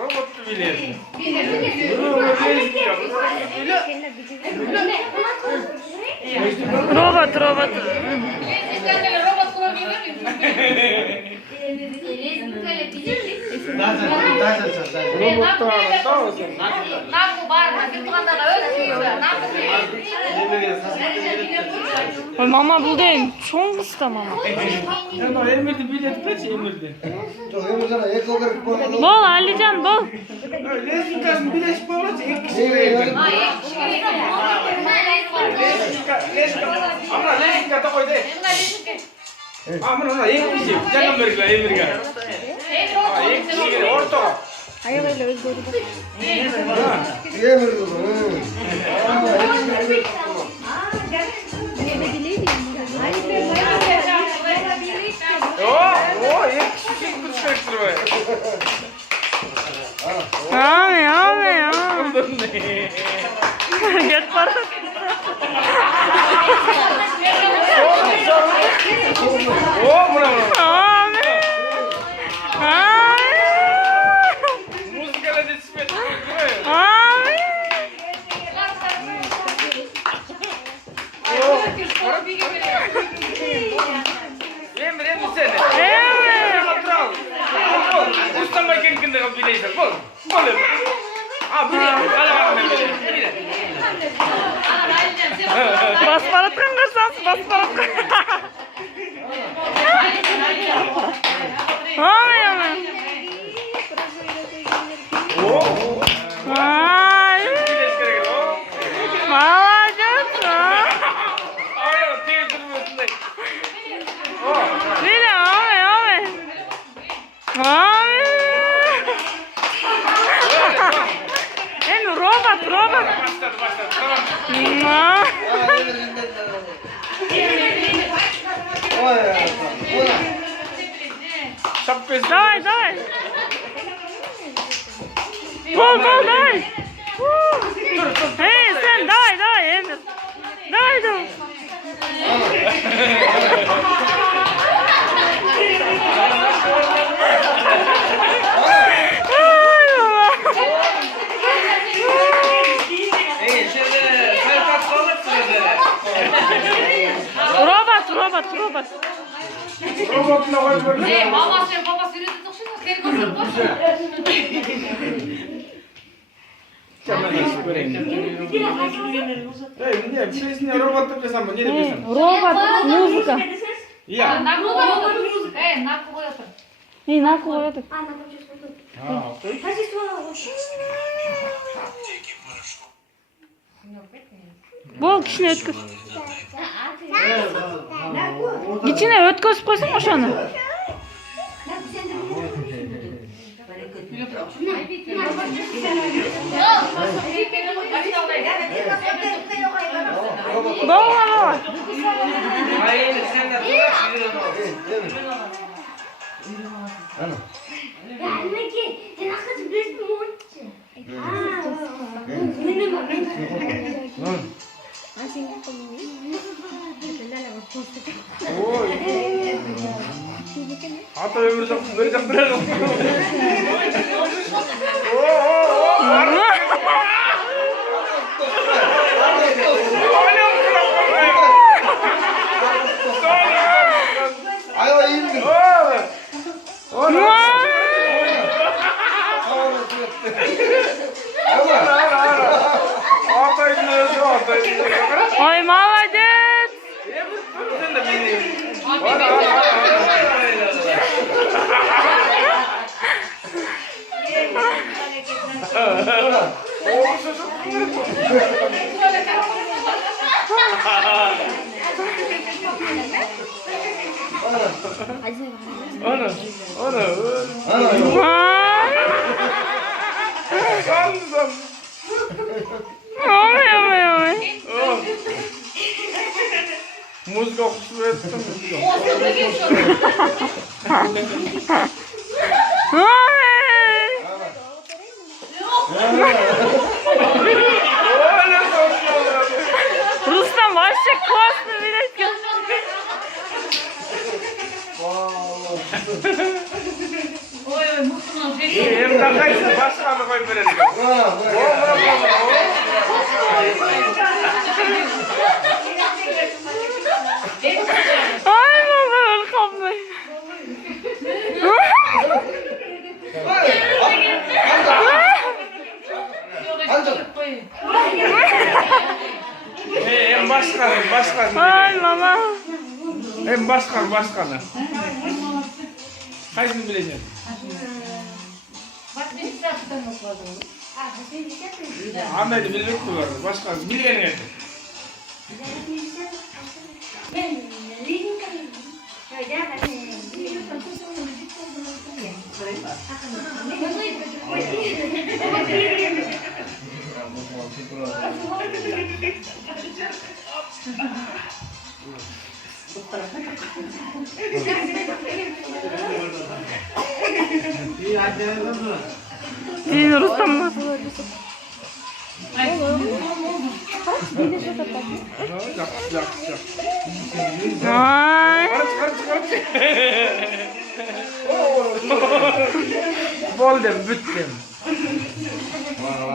Robottu biliyorsun. Robot. Mama bu değil. Çok usta mama. Emirdi bilet kaç emirdi? Bol Alican bol. Lesin kasım bilet bağlaç ek kişi verir. Ama lesin kata koy de. Ama ona ek kişi. Jangan bergila emirga. Ek kişi orta. Hayır öyle özgürlük. O ek kişi kutsaktır be. Abi. Get para. O buna. Abi. Müzikale de spet. Abi. Emir seni. Evet. Usta makin kende kau pilih itu, bol. Pilih. Kalau pilih. Bas para tıngırsan bas para Abi. Ay. Молодец. Mira, abi. Emir robot. Давай. Bol давай. Hey sen давай Emir. Давай. Robot. Robotla koy. Babası yürüdü dokşun seni götür boş. Не, песня робот ты сам, не написан. Robot, muzika. Я. Na koyuyorsun. İyi, ne koyduk? Bol kişine ötküz. İçine ötküz koysun mu şunu? Bol. Hayır, sen de Hatta ömür böyle Ой, молодец! Música Ruslan вообще классно, видите? Onu şey. Hem takaysa başkanı koyup verelim. Ay baba öyle kalmayın. Hem başkanı. Ay baba. Hem başkanı. Kaysını bileceksin? Bak ne güzel tutan Ahmet'i bilmek mi var? Başkanı bilgen geldi. İyi Rustam nasıl? Ay. Karıç. Boldum, büttüm.